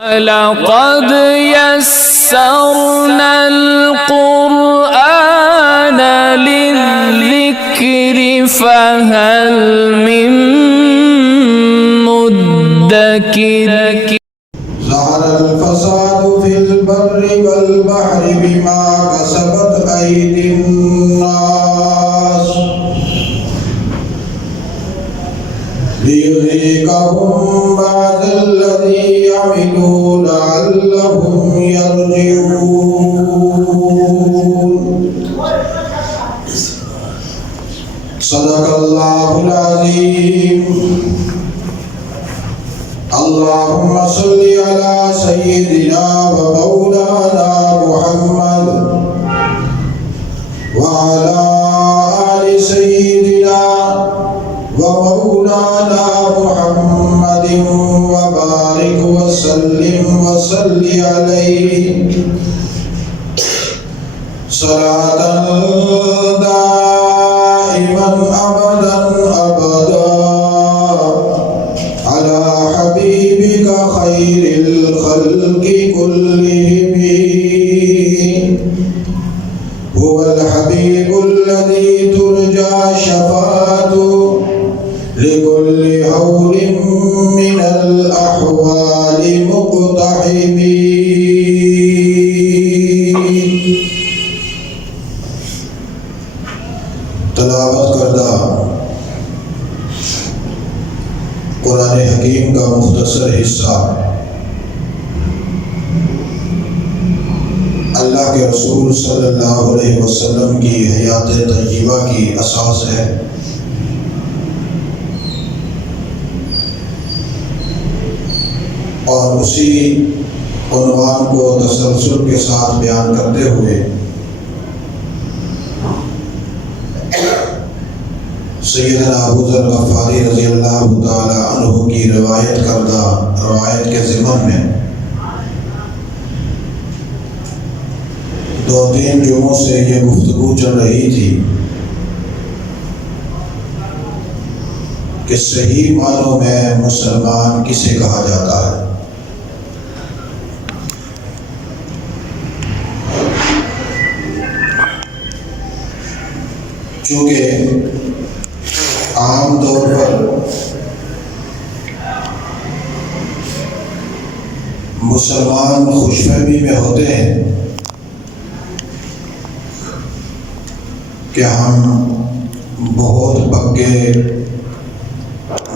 लक़द यस्सरना अल-क़ुरआन लिज़्ज़िक्रि फ़हल मिन मुद्दकिर। ज़हरल फ़सादु फ़िल बर्रि वल बहरि बिमा कसबत अयदिन नास लियुज़ीक़हुम बअदल्लज़ी अमिलू लअल्लहुम यरजिऊन। सदक़ल्लाहुल अज़ीम। अल्लाहुम्मा सल्लि अला सय्यिदिना व मौलाना मुहम्मद व अला आलि सय्यिदिना व मौलाना मुहम्मदिन व बारिक व सल्लिम व सल्लि अलैहि सलातन दाइमन अबदन अबदा अला हबीबिका खैरिल खल्क़ि कुल्लिहिम हुवल हबीबुल्लज़ी तुरजा शफ़ाअतुहु लिकुल्लि हौलिन मिनल अहवालि मुक़्तहिमीन। तलावत करदा कुरान हकीम का मुख्तसर हिस्सा अल्लाह के रसूल सल्लल्लाहु अलैहि वसल्लम की हयात तय्यबा की असास है। और उसी उन्वान को तसलसल के साथ बयान करते हुए सैयदना अबू ज़र गफ़ारी रज़ी अल्लाह ताला अन्हु की रवायत के ज़िमन में 2-3 जुमों से ये गुफ्तगू चल रही थी कि सही मानों में मुसलमान किसे कहा जाता है। चूँकि आम तौर पर मुसलमान खुशफहमी में होते हैं कि हम बहुत पक्के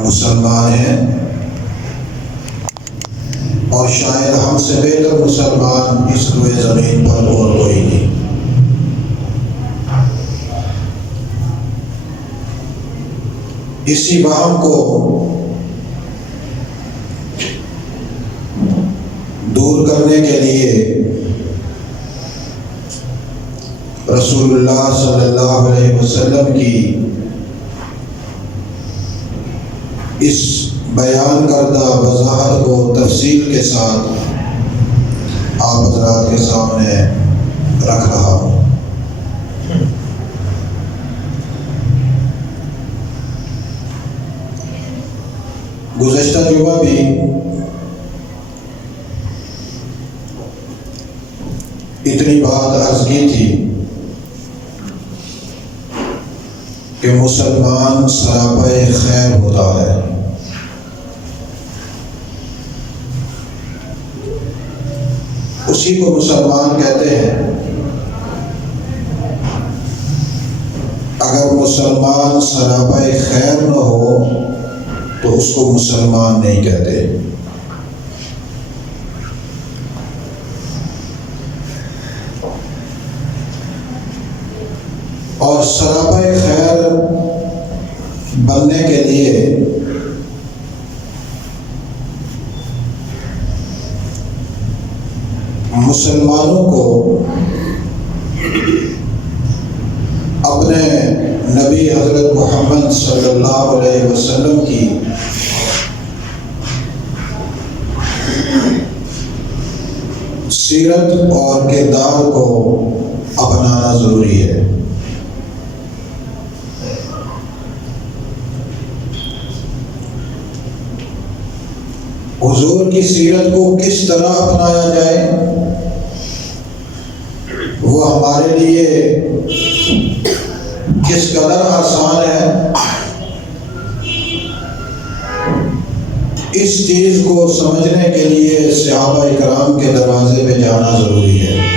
मुसलमान हैं और शायद हमसे बेहतर मुसलमान इस रोए ज़मीन पर और कोई नहीं। इसी वहम को दूर करने के लिए रसूलुल्लाह सल्लल्लाहु अलैहि वसल्लम की इस बयान करदा वज़ाहत को तफसील के साथ आप हज़रात के सामने रख रहा हूँ। गुज़श्ता जुमा भी इतनी बात अर्ज़ की थी कि मुसलमान सरापाए खैर होता है। उसी को मुसलमान कहते हैं। अगर मुसलमान सरापाए खैर न हो तो उसको मुसलमान नहीं कहते। और सरापाए खैर बनने के लिए मुसलमानों को अपने नबी हज़रत मोहम्मद सल्लल्लाहु अलैहि वसल्लम की सीरत और किरदार को अपनाना ज़रूरी है। हुजूर की सीरत को किस तरह अपनाया जाए, वो हमारे लिए किस कदर आसान है, इस चीज़ को समझने के लिए सहाबा इकराम के दरवाजे पे जाना ज़रूरी है।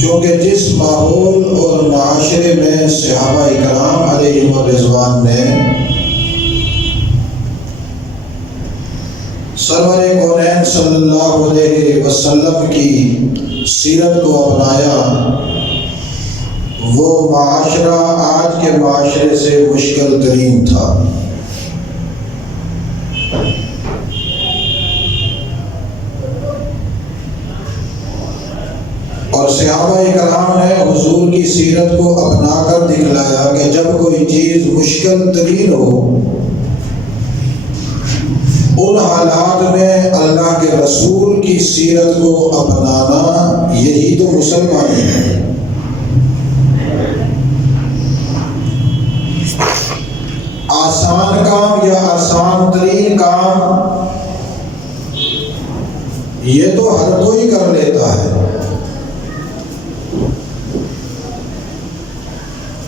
क्योंकि जिस माहौल और माशरे में सहाबा इकराम अलैहिम रिज़वान ने सरवर कौनैन सल्लल्लाहु अलैहि वसल्लम की सीरत को अपनाया, वो माशरा आज के माशरे से मुश्किल तरीन था। और सहाबा-ए-किराम ने हुजूर की सीरत को अपनाकर दिखलाया कि जब कोई चीज़ मुश्किल तरीन हो, उन हालात में अल्लाह के रसूल की सीरत को अपनाना, यही तो मुसलमानी है। आसान काम या आसान तरीन काम ये तो हर कोई कर लेता है,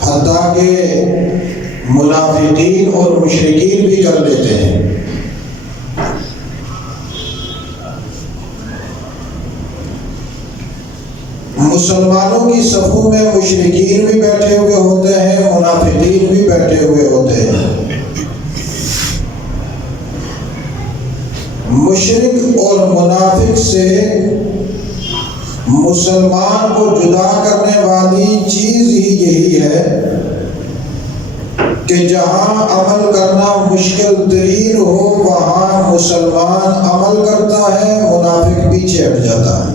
हत्ता के मुनाफिकीन और मुशरिकीन भी कर लेते हैं। मुसलमानों की सफ़ों में मुशरिकीन भी बैठे हुए होते हैं, मुनाफिकीन भी बैठे हुए होते हैं। मुशरिक और मुनाफिक से मुसलमान को जुदा करने वाली चीज़ ही यही है कि जहाँ अमल करना मुश्किल तरीन हो, वहाँ मुसलमान अमल करता है, मुनाफिक पीछे हट जाता है।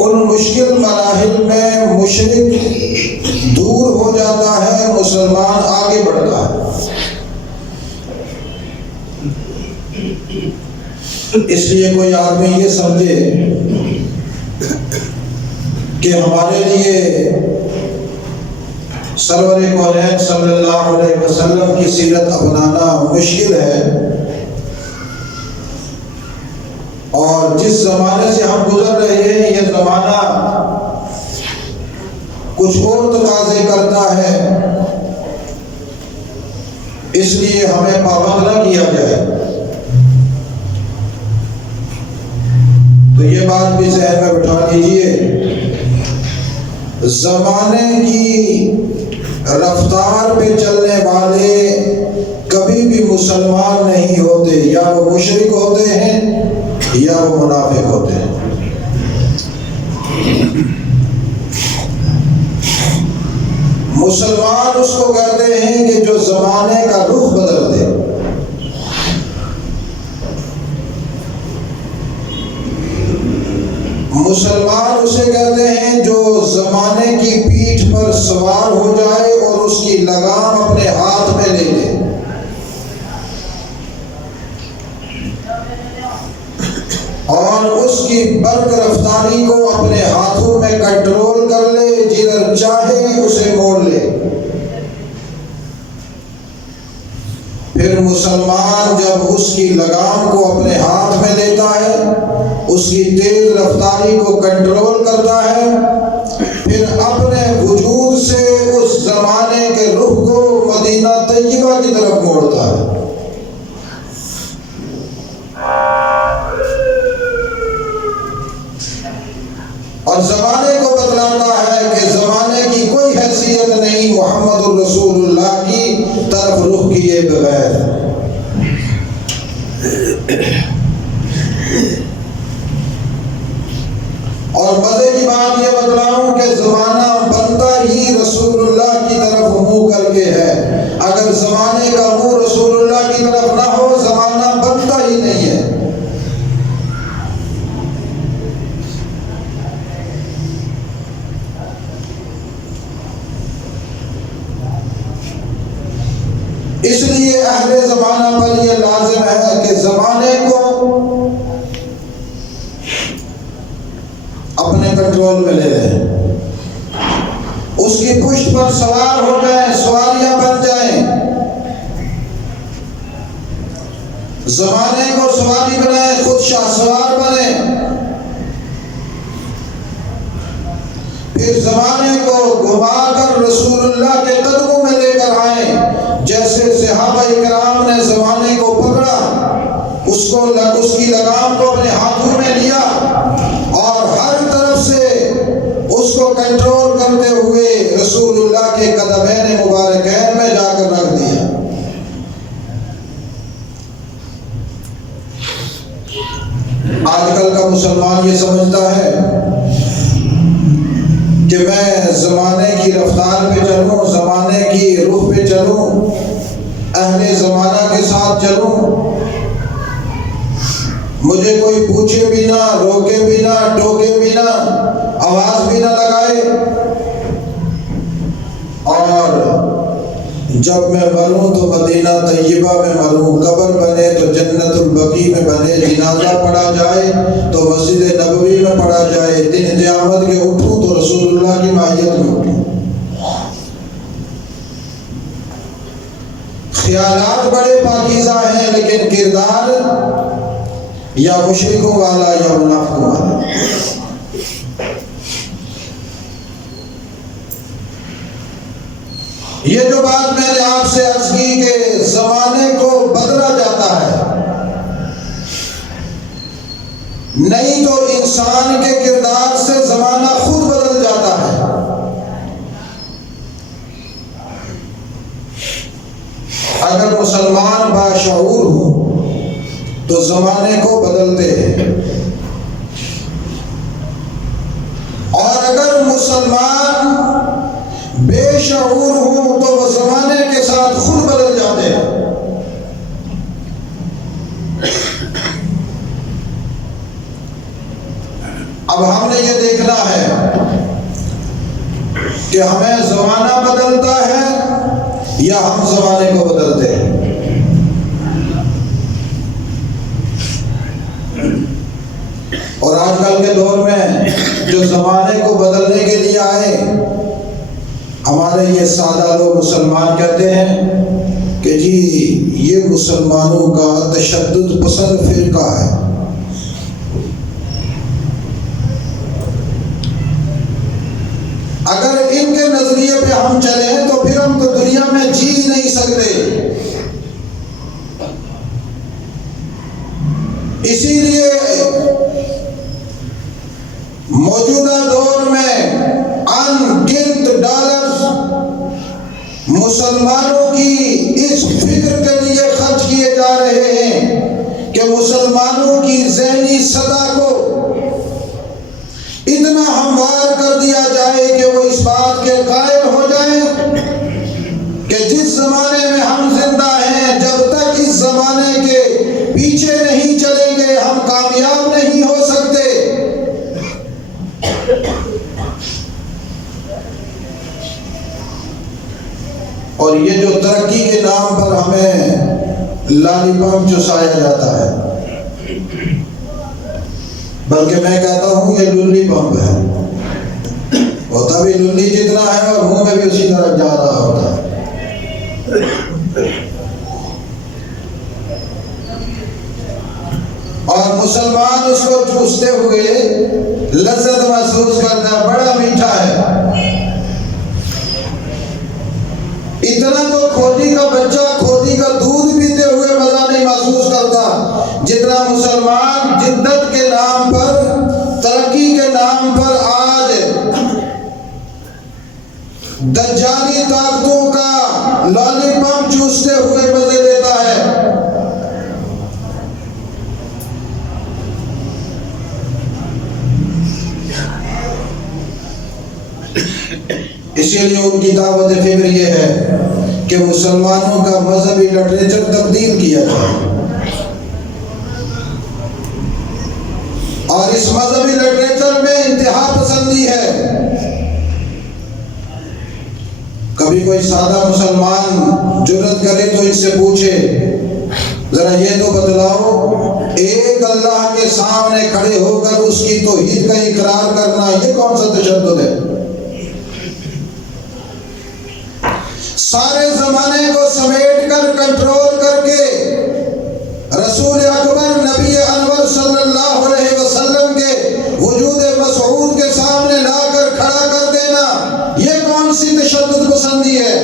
उन मुश्किल मराहिल में मुशरिक दूर हो जाता है, मुसलमान आगे बढ़ता है। इसलिए कोई आदमी ये समझे कि हमारे लिए सरवर कौनैन सल्लल्लाहु अलैहि वसल्लम की सीरत अपनाना मुश्किल है, और जिस ज़माने से हम गुजर रहे हैं ये ज़माना कुछ और तकाज़े करता है, इसलिए हमें पाबंद न किया जाए। तो ये बात भी ज़हन में बिठा लीजिए, ज़माने की रफ्तार पे चलने वाले कभी भी मुसलमान नहीं होते, या वो मुशरिक होते हैं या वो मुनाफिक होते हैं। मुसलमान उसको कहते हैं कि जो ज़माने का रुख बदल दे। मुसलमान उसे कहते हैं जो ज़माने की पीठ पर सवार हो जाए और उसकी लगाम अपने हाथ में ले ले। और उसकी बर्क रफ्तारी को अपने हाथों में कंट्रोल कर ले, जिधर चाहे उसे मोड़ ले। फिर मुसलमान जब उसकी लगाम को अपने हाथ में लेता है, उसकी तेज रफ्तारी को कंट्रोल करता है, फिर अपने वजूद से उस जमाने के रुख को मदीना तैयबा की तरफ मोड़ता है। और ज़माने को बतलाता है कि ज़माने की कोई हैसियत नहीं मुहम्मदुर रसूलुल्लाह की तरफ रुख किए बगैर। और मज़े की बात ये बतलाऊं कि ज़माना बनता ही रसूलुल्लाह की तरफ मुँह करके है। अगर ज़माने का मुँह रसूलुल्लाह की तरफ ना हो, ज़माना बनता ही नहीं है। इसलिए अहले ज़माना पर यह लाजिम है कि ज़माने को उसकी पुष्ट पर सवार हो जाएं, सवारियां बन जाएं, जमाने को सवारी बनाए, खुद शाहसवार बने, फिर जमाने को घुमाकर रसूलुल्लाह के कदमों में लेकर आए। जैसे सहाबा इकराम ने जमाने को पकड़ा, उसकी लगाम को अपने हाथों में लिया और हर तरफ से उसको कंट्रोल करते हुए रसूलुल्लाह के कदमैन मुबारकैन में जाकर रख दिया। आजकल का मुसलमान ये समझता है कि मैं ज़माने की रफ्तार पे चलूं, ज़माने की रुख पे चलूं, अहले ज़माना के साथ चलूं, मुझे कोई पूछे भी ना, रोके भी ना, टोके भी ना, आवाज़ भी ना लगाए, और जब मैं मरूं तो मदीना तैयबा में मरूं, कब्र बने तो जन्नतुल बकी में बने, जनाजा पढ़ा जाए तो मस्जिद नबवी में पढ़ा जाए, दिन क़यामत के उठूं तो रसूलुल्लाह की माहियत में उठूं। ख्यालात बड़े पाकीज़ा हैं, लेकिन किरदार या मुशरिकों वाला या मुनाफिकों वाला। ये जो बात मैंने आपसे अर्ज की कि जमाने को बदला जाता है, नहीं तो इंसान के किरदार से जमाना खुद बदल जाता है। अगर मुसलमान बाशऊर हो तो जमाने को बदलते हैं, और अगर मुसलमान बेशऊर हो तो वह जमाने के साथ खुद बदल जाते हैं। अब हमने ये देखना है कि हमें जमाना बदलता है या हम जमाने को बदलते हैं। और आजकल के दौर में जो जमाने को बदलने के लिए आए, हमारे ये सादा लोग मुसलमान कहते हैं कि जी ये मुसलमानों का तशद्दुद पसंद फिरका है। अगर इनके नजरिए पे हम चले तो फिर हम तो दुनिया में जी नहीं सकते। इसीलिए मौजूदा दौर में अनगिनत डॉलर मुसलमानों की इस फिक्र के लिए खर्च किए जा रहे हैं कि मुसलमानों की ज़हनी सतह को इतना हमवार कर दिया जाए कि वो इस बात के कायल हो जाए कि जिस जमाने में हम जिंदा हैं, जब तक इस जमाने के पीछे नहीं चलेंगे हम कामयाब नहीं हो सकते। और ये जो तरक्की के नाम पर हमें लालीपॉप चुसाया जाता है, बल्कि मैं कहता हूं ये लुल्ली पंप है। होता भी लुल्ली जितना है और मुंह में भी उसी तरह जा रहा होता है। और मुसलमान उसको चूसते हुए लज्जत महसूस करता है, बड़ा मीठा है। इतना तो खोती का बच्चा खोती का दूध पीते हुए मजा नहीं महसूस करता जितना मुसलमान जिद्दत के नाम पर, तरक्की के नाम पर आज दज्जाली ताकतों का लॉलीपॉप चूसते हुए मजे लेता है। इसीलिए उनकी दावत फिक्र ये है कि मुसलमानों का मजहबी लिटरेचर तब्दील किया जाए, और इस मजहबी लिटरेचर में इंतहा पसंदी है। कभी कोई सादा मुसलमान जुर्रत करे तो इनसे पूछे, जरा ये तो बतलाओ, एक अल्लाह के सामने खड़े होकर उसकी तौहीद का इकरार करना ये कौन सा तशद्दुद है? सारे जमाने को समेट कर कंट्रोल करके रसूल अकबर नबी अनवर सल्लल्लाहु अलैहि वसल्लम के वजूद मसऊद के सामने लाकर खड़ा कर देना, ये कौन सी तशद्दुद पसंदी है?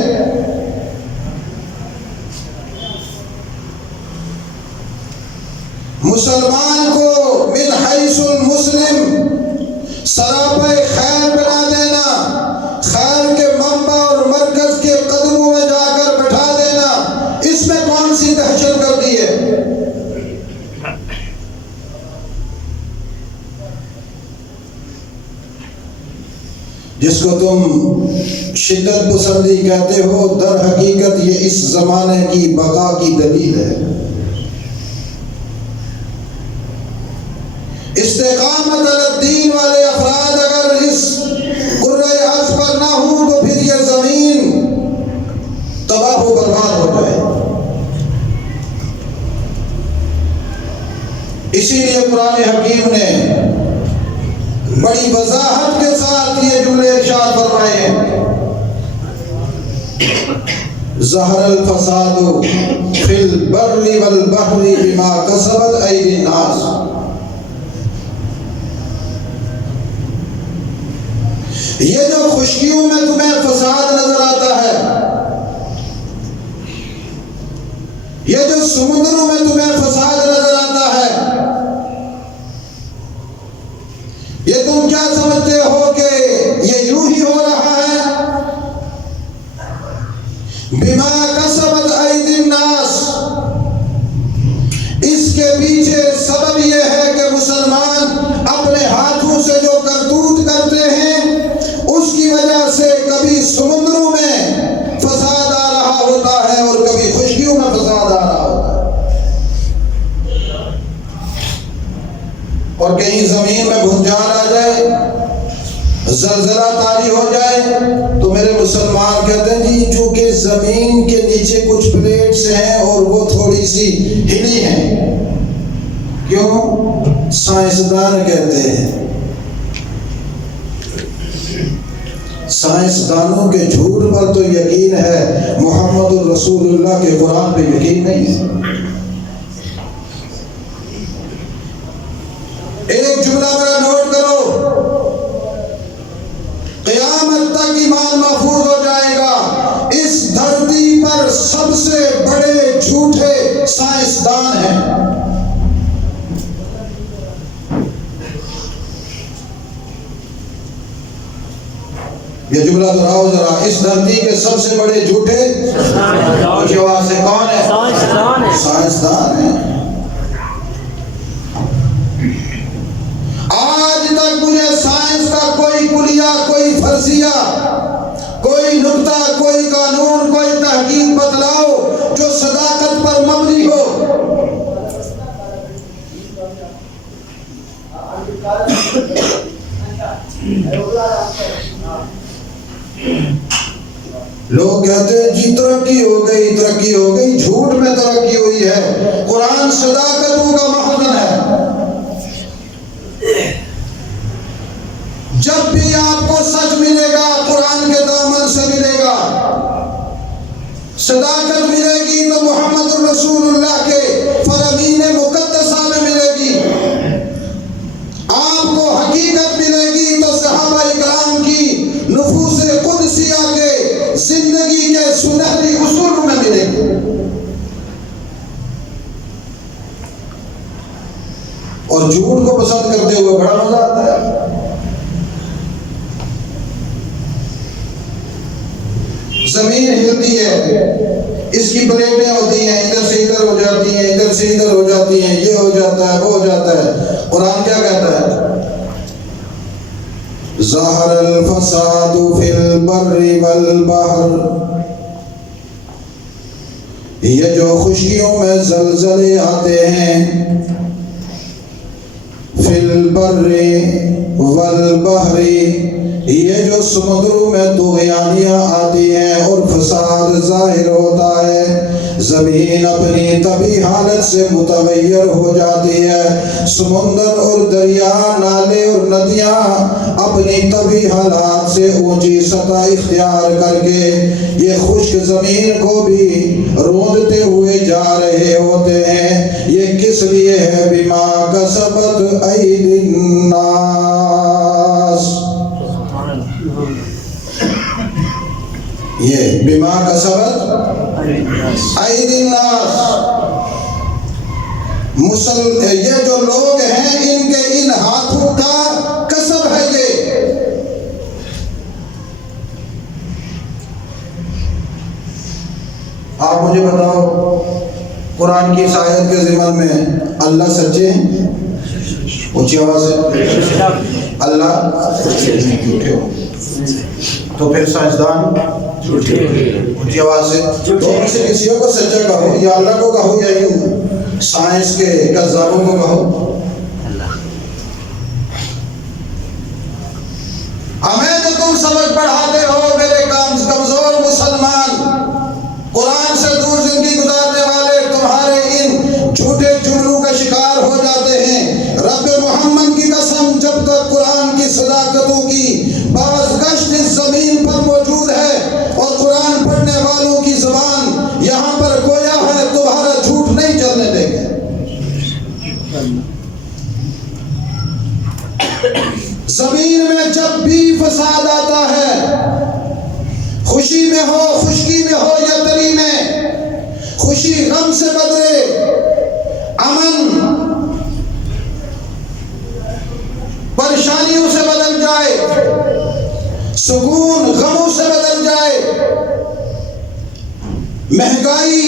मुसलमान को मिन हैसुल मुस्लिम सरापे खैर बना देना, खैर के मंबा और मरकज के कदमों में जाकर बैठा देना, इसमें कौन सी दहशत गर्दी है? जिसको तुम शिद्दत पसंदी कहते हो, दर हकीकत ये इस जमाने की बका की दलील है। इस्तेकामत अलद्दीन वाले अफराद अगर इस कुर्रे अर्ज़ पर ना हो तो फिर ये जमीन तबाह व बर्बाद हो जाए। इसीलिए कुरान हकीम ने बड़ी वजाहत के साथ ये जुमले इरशाद फरमाए हैं, ज़हरल फसादु फिल बर्रि वल बहरि बिमा कसबत ऐदिन नास। ये जो खुशकियों में तुम्हें फसाद नजर आता है, ये जो समुद्रों में तुम्हें फसाद नजर आता है, ये तुम क्या समझते हो कि ये यूं ही हो रहा है? बिमा कसबत ऐदिन नास, इसके पीछे सबब यह है कि मुसलमान अपने हाथों से जो करतूत करते हैं उसकी वजह से कभी समुद्रों में फसाद आ रहा होता है और कभी खुशकियों में फसाद आ रहा होता है। और कहीं जमीन में भूचाल आ जाए, जलजला तारी हो जाए, तो मेरे मुसलमान कहते हैं जी चूंकि जमीन के नीचे कुछ प्लेट्स हैं और वो थोड़ी सी हिली हैं। क्यों? साइंसदान कहते हैं। साइंसदानों के झूठ पर तो यकीन है, मोहम्मद रसूलुल्लाह के कुरान पे यकीन नहीं है। एक जुमला मेरा नोट करो, क़यामत तक ईमान महफूज हो जाएगा। इस धरती पर सबसे बड़े झूठे साइंसदान हैं। ये जुमला दोहराओ जरा, इस धरती के सबसे बड़े झूठे आवाज से कौन है? साइंसदान है। आज तक मुझे साइंस का कोई कुलिया, कोई फर्जिया, कोई नुक्ता, कोई कानून, कोई तहकीक बतलाओ जो सदाकत पर मबनी हो। लोग कहते हैं जी तरक्की हो गई, तरक्की हो गई। झूठ में तरक्की हुई है। कुरान सदाकतों का महज़न है। जब भी आपको सच मिलेगा कुरान के दामन से मिलेगा। सदाकत मिलेगी तो मोहम्मद रसूलुल्लाह के फरमीन मुक़द्दसा में मिलेगी। आपको हकीकत मिलेगी तो सहाबा इकराम की नुफूस कुदसिया के जिंदगी के सुनहरी उसूल में मिलेगी। और झूठ को पसंद करते हुए बड़ा मजा आता है। जमीन हिलती है, इसकी प्लेटें होती हैं, इधर से इधर हो जाती हैं, इधर से इधर हो जाती हैं, ये हो जाता है, वो हो जाता है। कुरान क्या कहता है? ज़हरल फसादु फिल बर्रि वल बहर, ये जो खुशियों में ज़लज़ले आते हैं, फिल बर्रि वल बहरी, ये जो समुद्रों में तुग़यानियाँ आती हैं और फसाद जाहिर होता है, जमीन अपनी तभी हालत से मुतगय्यर हो जाती है। समुंदर और दरिया, नाले और नदियाँ अपनी तभी हालात से ऊंची सतह इख्तियार करके ये खुश्क जमीन को भी रोंदते हुए जा रहे होते हैं। ये किस लिए है? बिमा कसबत ऐदिन नास। ये बिमा कसबत ऐदिन नास, ये जो लोग हैं इनके इन हाथों का कसब है ये। आप मुझे बताओ, कुरान की इस आयत के ज़िमन में अल्लाह सच्चे हैं? ऊंची आवाज से अल्लाह झूठे हो, तो फिर साइंसदान झूठे। ऊंची आवाज से दो में से किसी को सच्चा कहो, या अल्लाह को कहो या यूं साइंस के कज़्ज़ाबों को कहो। हमें तो तुम सबक पढ़ाते हो मेरे कमजोर मुसलमान, कुरान से दूर जिंदगी गुजारने वाले तुम्हारे इन झूठे जुमलों का शिकार हो जाते हैं। रब्बे मोहम्मद की कसम, जब तक कुरान की सदाकतों की बाज़गश्त इस जमीन पर मौजूद है और कुरान पढ़ने वालों की ज़बान यहाँ पर गोया है, तुम्हारा झूठ नहीं चलने देंगे। जमीन में जब भी फसाद आता है, खुशी में हो, खुशकी में हो या तरी में, खुशी गम से बदले, अमन परेशानियों से बदल जाए, सुकून गमों से बदल जाए, महंगाई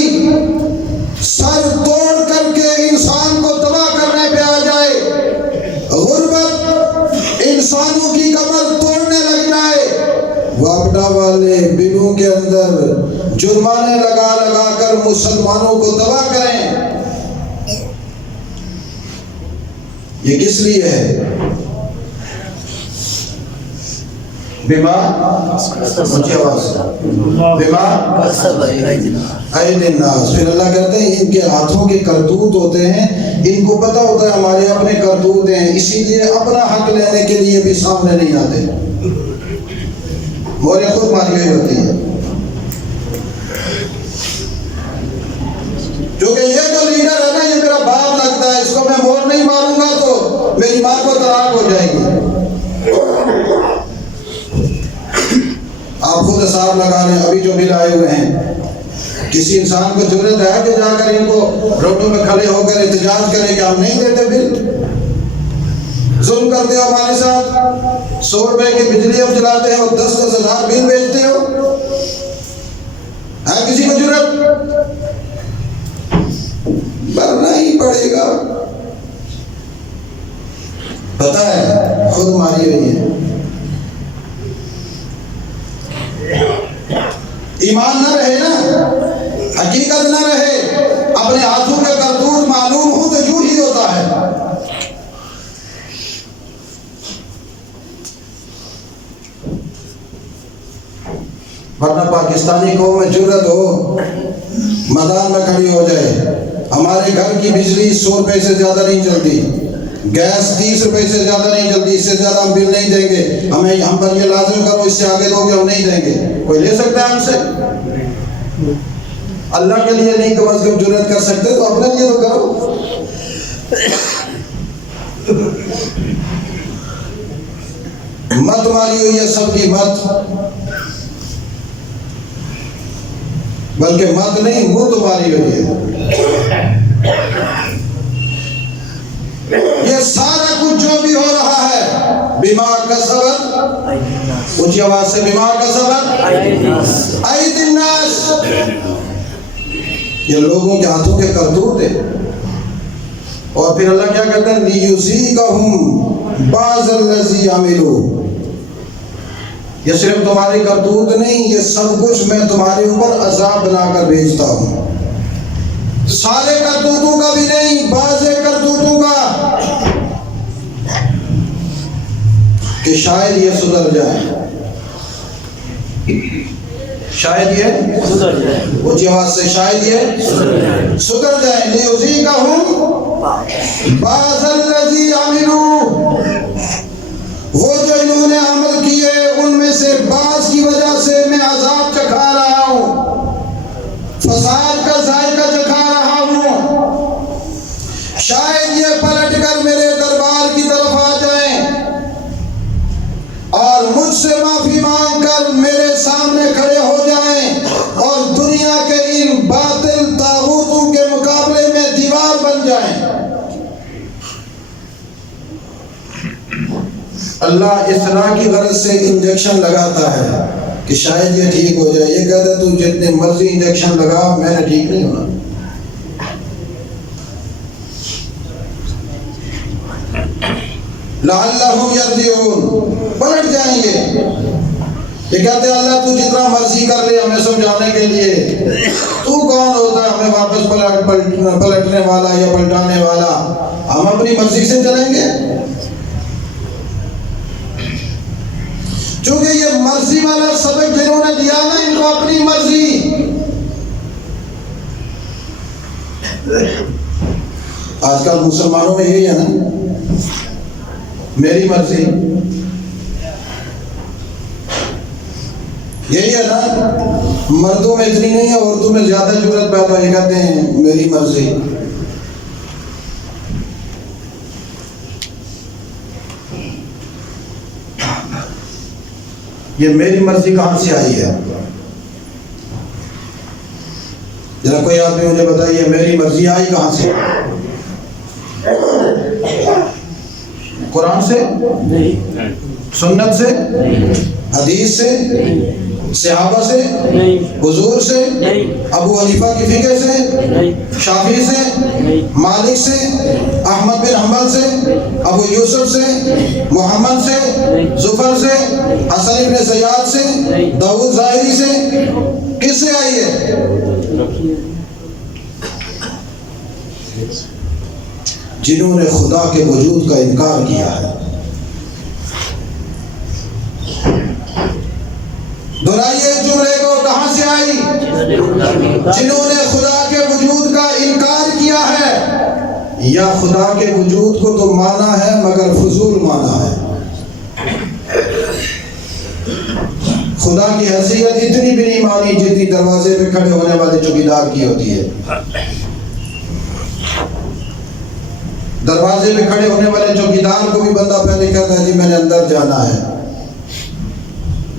सर तोड़ करके इंसान को तबाह करने पे आ जाए, गुर्बत इंसानों की कमर तोड़ने लग जाए, वापडा वाले बिलों के अंदर जुर्माने लगा लगा कर मुसलमानों को तबाह करें, ये किस लिए है? बिमा ऐदिन नास। फिर अल्लाह कहते हैं इनके हाथों के करतूत होते हैं, इनको पता होता है हमारे अपने करतूत हैं, इसीलिए अपना हक लेने के लिए भी सामने नहीं आते। मोरे खुद मारी हुई होती है, क्योंकि ये जो लीडर है ना, ये मेरा बाप लगता है, इसको मैं मोर नहीं मारूंगा तो मेरी माँ को तलाक हो जाएगी। आप खुद हिसाब लगा लें, अभी जो बिल आए हुए हैं, किसी इंसान को जरूरत है कि जाकर इनको रोडों में खड़े होकर एहतजाज करें कि हम नहीं देते बिल? जुल्म करते हो हमारे साथ, 100 रुपए की बिजली अब चलाते हो, 10-10 हजार बिल बेचते हो, है किसी को जरूरत? भरना ही पड़ेगा, पता है, खुद मारी हुई है। ईमान ना रहे ना, हकीकत ना रहे, अपने हाथों के करतूत मालूम हो तो यूं ही होता है। वरना पाकिस्तानी कौम में जुर्रत हो, मैदान में खड़ी हो जाए, हमारे घर की बिजली 100 रुपए से ज्यादा नहीं चलती, गैस 30 रुपए से ज्यादा नहीं चलती, इससे ज्यादा हम बिल नहीं देंगे, हमें हम पर ये लाजिम करो, इससे आगे दोगे हम नहीं देंगे। कोई ले सकता है हमसे? अल्लाह के लिए नहीं कम अज कम जुर्रत कर सकते तो अपने लिए तो करो। मत मारी हुई है सबकी मत, बल्कि मत नहीं मुत मारी हुई है। ये सारा कुछ जो भी हो रहा है बिमा कसबत, ऊंची आवाज से बिमा कसबत ऐदिन नास, ये लोगों के हाथों के करतूत है। और फिर अल्लाह क्या कहते हैं? लियुज़ीक़हुम बाज़ल्लज़ी अमिलू, ये सिर्फ तुम्हारी करतूत नहीं, ये सब कुछ मैं तुम्हारे ऊपर अज़ाब बनाकर भेजता हूँ। सारे करतूतों का भी नहीं, बाज़े करतूतों का, कि शायद ये सुधर जाए। शायद ये ऊंची आवाज से, शायद ये सुधर जाए। लियुज़ीक़हुम बाज़ल्लज़ी अमिलू, वो जो इन्होंने अमल किए उनमें से बाज की वजह से मैं अजाब चखा रहा हूँ, फसाद का जायका चखा रहा हूँ। शायद ये पलट कर मेरे दरबार की तरफ आ जाएं और मुझसे माफी मांगकर मेरे सामने खड़े हो जाएं और दुनिया के इन बातिल तागूतों के मुकाबले में दीवार बन जाएं। अल्लाह इस तरह की गरज से इंजेक्शन लगाता है कि शायद ये ठीक हो जाए। ये कहता है तू जितने मर्जी इंजेक्शन लगा, मैंने ठीक नहीं होना। लअल्लहुम यरजिऊन, पलट जाएंगे। ये कहते हैं अल्लाह तू जितना मर्जी कर ले हमें समझाने के लिए, तू कौन होता है हमें वापस पलटने वाला या पलटाने वाला? हम अपनी मर्जी से चलेंगे। क्योंकि ये मर्जी वाला सबक जिन्होंने दिया ना, इनको अपनी मर्जी। आजकल मुसलमानों में यही है ना, मेरी मर्जी, यही है ना। मर्दों में इतनी नहीं है, औरतों में ज्यादा जरूरत पैदा, ये कहते हैं मेरी मर्जी। ये मेरी मर्जी कहां से आई है? जरा कोई आदमी मुझे बताइए, मेरी मर्जी आई कहां से? कुरान से नहीं, सुन्नत से नहीं, हदीस से नहीं, सहाबा से नहीं, हुजूर से नहीं, अबू हनीफा की फिक़ह से नहीं, शाफी से नहीं, मालिक से, अहमद बिन हंबल से, अबू यूसुफ से, मोहम्मद से, जुफर से, हसन इब्न ज़ियाद से, दाऊद ज़ाहिरी से, किससे आई है? जिन्होंने खुदा के वजूद का इनकार किया है। दोहराइए जुमले को, कहां से आई? जिन्होंने खुदा के वजूद का इनकार किया है, या खुदा के वजूद को तो माना है मगर फजूल माना है। खुदा की हैसियत इतनी भी नहीं मानी जितनी दरवाजे पे खड़े होने वाले चौकीदार की होती है। दरवाजे पे खड़े होने वाले चौकीदार को भी बंदा पहले कहता है जी मैंने अंदर जाना है,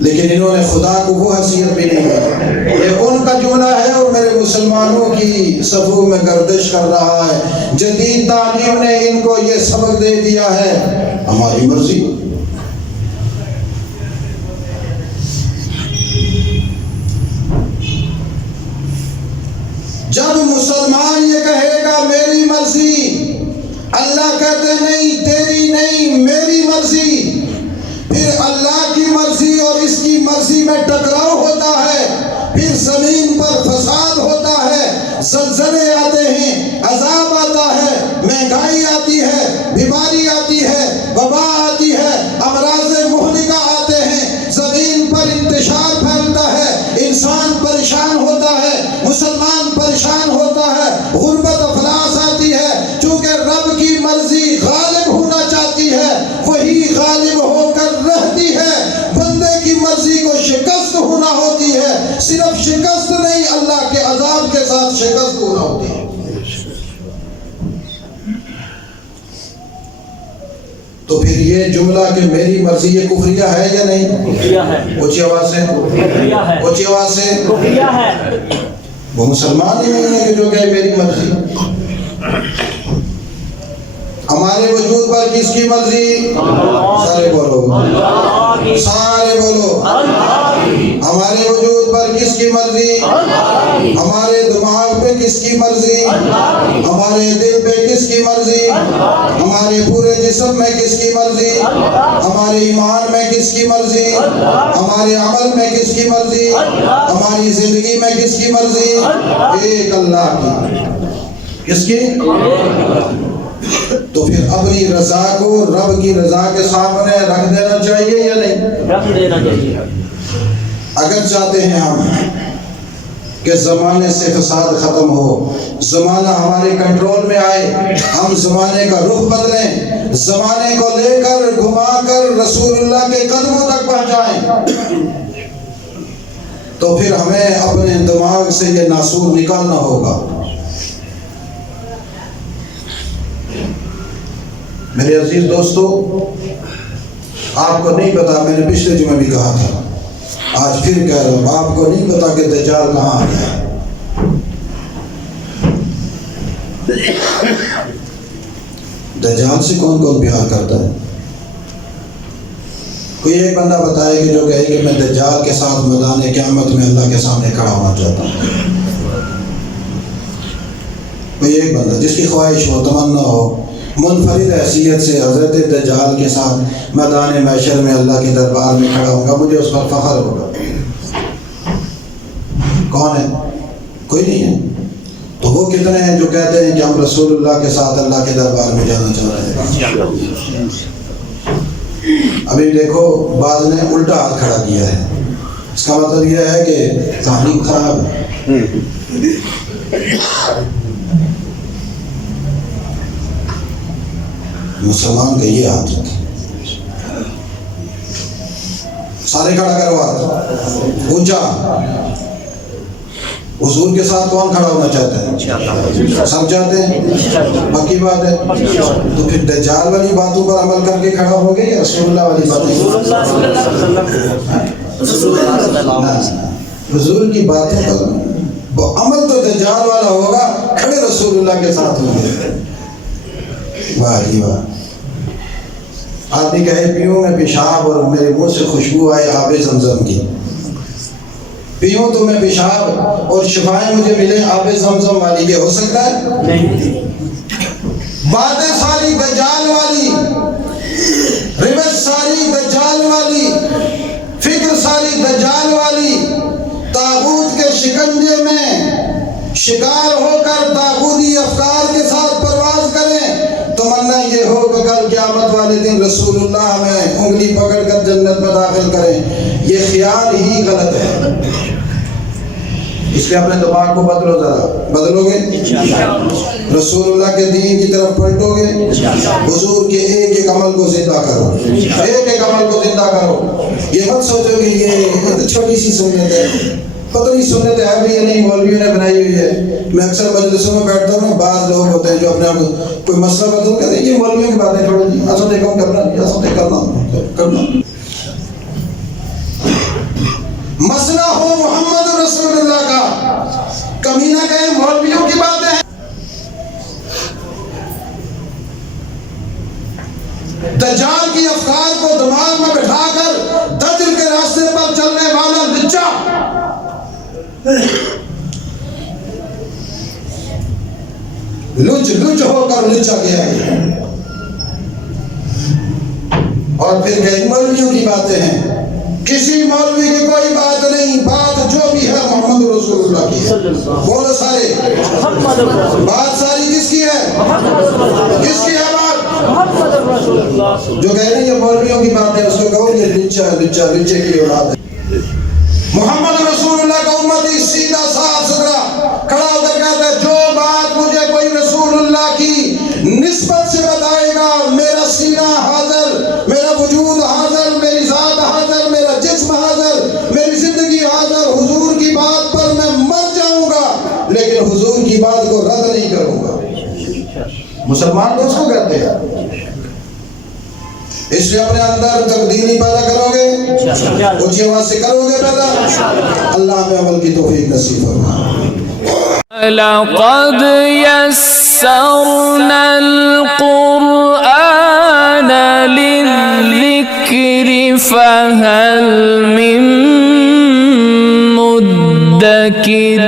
लेकिन इन्होंने खुदा को वो हैसियत भी नहीं है। ये उनका जुमला है और मेरे मुसलमानों की सफों में गर्दिश कर रहा है। जदीद तालीम ने इनको ये सबक दे दिया है, हमारी मर्जी। जब मुसलमान ये कहेगा मेरी मर्जी, अल्लाह कहते नहीं तेरी नहीं मेरी मर्जी, फिर अल्लाह की मर्जी और इसकी मर्जी में टकराव होता है, फिर जमीन पर फसाद होता है, ज़लज़ले आते हैं, अजाब आता है, महंगाई आती है, बीमारी आती है, वबा आती है, अमराज़ मुहलिका आते हैं, जमीन पर इंतशार फैलता है, इंसान परेशान होता है, मुसलमान परेशान होता है, गुर्बत अफलास आती है। चूंकि रब की मर्जी गालिब होना चाहती है, वही गालिब होकर रहती है। बंदे की मर्जी को शिकस्त होना होती है, सिर्फ शिकस्त नहीं अल्लाह के अजाब के साथ शिकस्त होना होती है। तो फिर ये जुमला कि मेरी मर्जी, ये कुफरिया है या नहीं? कुफरिया है। ऊंची आवाज से, कुफरिया है। ऊंची आवाज से, कुफरिया है। वो मुसलमान ही नहीं है कि जो कहे मेरी मर्जी। हमारे वजूद पर किसकी मर्जी? सारे बोलो, सारे बोलो। हमारे वजूद पर किसकी मर्जी? हमारे दिमाग पे किसकी मर्जी? हमारे दिल पे किसकी मर्जी? हमारे पूरे जिस्म में किसकी मर्जी? हमारे ईमान में किसकी मर्जी? हमारे अमल में किसकी मर्जी? हमारी जिंदगी में किसकी मर्जी? एक अल्लाह की। किसकी? तो फिर अपनी रजा को रब की रजा के सामने रख देना चाहिए या नहीं? रख देना चाहिए। अगर चाहते हैं हम कि ज़माने से फसाद ख़त्म हो, ज़माना हमारे कंट्रोल में आए, हम ज़माने का रुख बदलें, ज़माने को लेकर घुमाकर रसूलुल्लाह के कदमों तक पहुँचाएं, तो फिर हमें अपने दिमाग से ये नासूर निकालना होगा। मेरे अजीज दोस्तों, आपको नहीं पता, मैंने पिछले जुमे भी कहा था, आज फिर कह रहा हूँ, आपको नहीं पता कि दज्जाल कहाँ आ गया। दज्जाल से कौन कौन प्यार करता है? कोई एक बंदा बताए कि जो कहे कि मैं दज्जाल के साथ मैदान क़यामत में अल्लाह के सामने खड़ा होना चाहता हूँ। कोई एक बंदा जिसकी ख्वाहिश हो, तमन्ना हो, मुनफरिद हैसियत से हज़रत दज्जाल के साथ मैदान महशर में अल्लाह के दरबार में खड़ा होगा, मुझे उस पर फ़ख्र होगा। कौन है? कोई नहीं है। तो वो कितने हैं जो कहते हैं कि हम रसूलुल्लाह के साथ अल्लाह के दरबार में जाना चाहते हैं? अभी देखो, बाज़ ने उल्टा हाथ खड़ा किया है। इसका मतलब यह है कि कहानी खराब है। मुसलमान का ये आदत, सारे खड़ा करो हाथ ऊंचा। हुजूर के साथ कौन खड़ा होना चाहता है? सब चाहते हैं, पक्की बात है। तो फिर दज्जाल वाली बातों पर अमल करके खड़ा हो गए या रसूलुल्लाह वाली बातें? हुजूर की बातों पर अमल तो दज्जाल वाला होगा, खड़े रसूलुल्लाह के साथ होंगे। वाह जी वाह। आदमी कहे पीऊँ मैं पेशाब और मेरे मुंह से खुशबू आए आबे ज़मज़म की, पीऊँ तो मैं पेशाब और शिफाएं मुझे मिले आबे ज़मज़म वाली, ये हो सकता है? नहीं। बातें सारी दज्जाल वाली, रिवायत सारी दज्जाल वाली, फिक्र सारी दज्जाल वाली, तागूत के शिकंजे में शिकार होकर तागूती अफकार के साथ परवाज करें। तमन्ना ये हो कि कल क़यामत वाले दिन रसूलुल्लाह हमें उंगली पकड़कर जन्नत में दाखिल करें, ये ख्याल ही गलत है। इसलिए अपने दिमाग को बदलो, जरा बदलोगे, रसूलुल्लाह के दीन की तरफ पलटोगे, हुजूर के एक एक अमल को जिंदा करो, एक एक अमल को जिंदा करो। ये मत सोचो कि ये छोटी सी सुन्नत है, पता नहीं सुन्नत है भी या नहीं, मौलवियों ने बनाई हुई है। मैं अक्सर मजलिसों में बैठता हूँ, बाज़ लोग होते हैं जो अपने आप कोई मसला बदल कहते हैं ये मौलवियों की बातें छोड़ दी, ऐसा देखो करना, ऐसा करना। मसला हो मोहम्मद रसूलुल्लाह का, कमी ना कहे मौलवियों की बातें हैं। दज्जाल की अफकार को दिमाग में बिठाकर दज्जल के रास्ते पर चलने वाला लुच्चा, लुच होकर लुच्चा गया है। और फिर कई मौलवियों की बातें हैं, किसी मौलवी की कोई बात नहीं, बात जो भी है मोहम्मद रसूलुल्लाह की है। बोलो सारे, बात सारी किसकी है? किसकी है बात? जो कह रहे हैं ये मौलवियों की बात है, उसको कहो ये लुच्चे की औलाद है। मोहम्मद रसूलुल्लाह का उम्मती सीधा साफ सुथरा खड़ा होकर कहता है, जो बात मुझे कोई रसूलुल्लाह की निस्बत से बताएगा, मेरा सीना हाजिर, मेरा वजूद हाजिर, मेरी जात हाजिर, मेरा जिस्म हाजिर, मेरी जिंदगी हाजिर, हुजूर की बात पर मैं मर जाऊंगा, लेकिन हुजूर की बात को रद्द नहीं करूंगा। मुसलमान तो उसको कहते हैं। इसलिए अपने अंदर तब्दीली पैदा करोगे, ऊंची आवाज से करोगे पैदा, अल्लाह में अमल की तौफीक नसीब फरमाए। लक़द यस्सरना अल-क़ुरआन लिज़्ज़िक्रि फ़हल मिन मुद्दकिर।